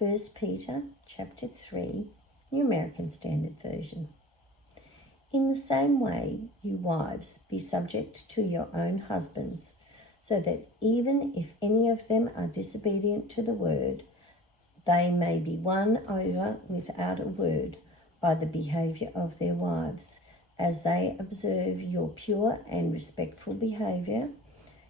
1 Peter chapter 3, New American Standard Version. In the same way, you wives, be subject to your own husbands, so that even if any of them are disobedient to the word, they may be won over without a word by the behaviour of their wives, as they observe your pure and respectful behaviour.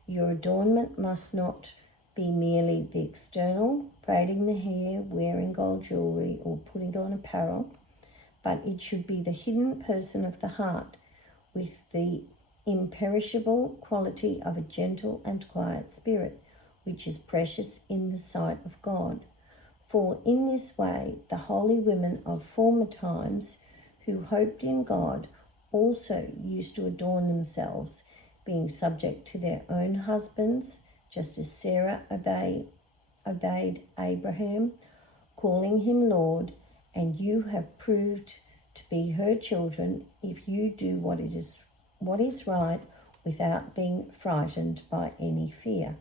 Your adornment must not be merely the external, braiding the hair, wearing gold jewellery, or putting on apparel, but it should be the hidden person of the heart, with the imperishable quality of a gentle and quiet spirit, which is precious in the sight of God. For in this way the holy women of former times, who hoped in God, also used to adorn themselves, being subject to their own husbands, just as Sarah obeyed Abraham, calling him Lord, and you have proved to be her children if you do what is right without being frightened by any fear.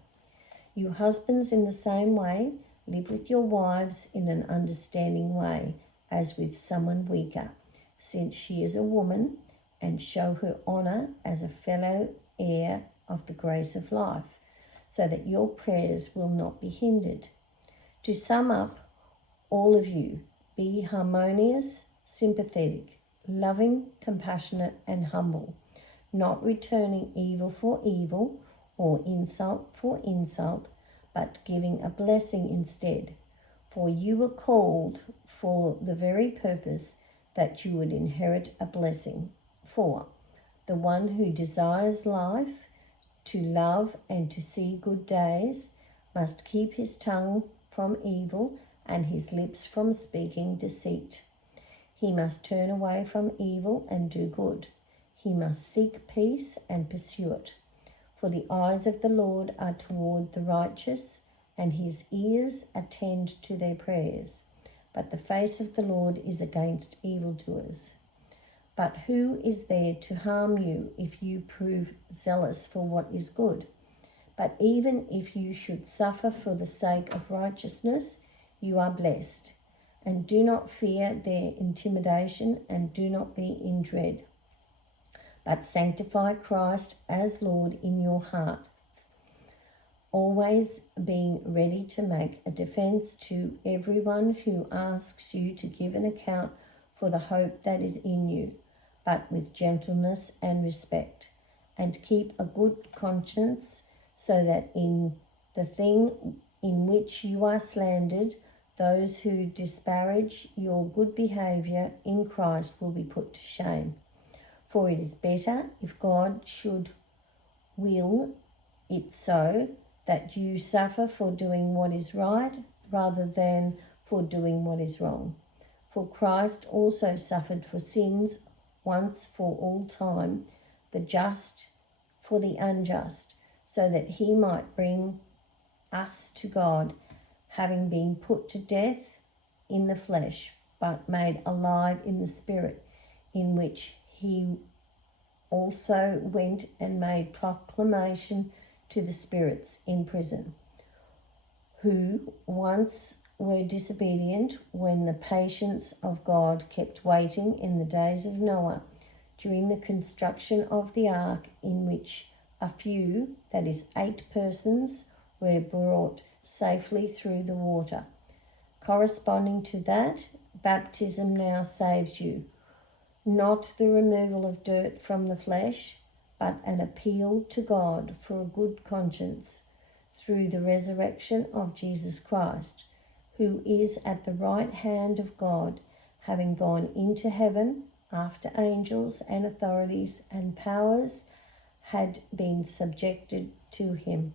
You husbands, in the same way, live with your wives in an understanding way, as with someone weaker, since she is a woman, and show her honour as a fellow heir of the grace of life, so that your prayers will not be hindered. To sum up, all of you, be harmonious, sympathetic, loving, compassionate, and humble, not returning evil for evil or insult for insult, but giving a blessing instead. For you were called for the very purpose that you would inherit a blessing. For the one who desires life, to love and to see good days, must keep his tongue from evil and his lips from speaking deceit. He must turn away from evil and do good. He must seek peace and pursue it. For the eyes of the Lord are toward the righteous, and his ears attend to their prayers. But the face of the Lord is against evildoers. But who is there to harm you if you prove zealous for what is good? But even if you should suffer for the sake of righteousness, you are blessed. And do not fear their intimidation, and do not be in dread. But sanctify Christ as Lord in your hearts, always being ready to make a defense to everyone who asks you to give an account for the hope that is in you, but with gentleness and respect. And keep a good conscience, so that in the thing in which you are slandered, those who disparage your good behaviour in Christ will be put to shame. For it is better, if God should will it so, that you suffer for doing what is right, rather than for doing what is wrong. For Christ also suffered for sins once for all time, the just for the unjust, so that he might bring us to God, having been put to death in the flesh, but made alive in the spirit, in which he also went and made proclamation to the spirits in prison, who once were disobedient, when the patience of God kept waiting in the days of Noah, during the construction of the ark, in which a few, that is 8 persons, were brought safely through the water. Corresponding to that, baptism now saves you, not the removal of dirt from the flesh, but an appeal to God for a good conscience through the resurrection of Jesus Christ, who is at the right hand of God, having gone into heaven after angels and authorities and powers had been subjected to him.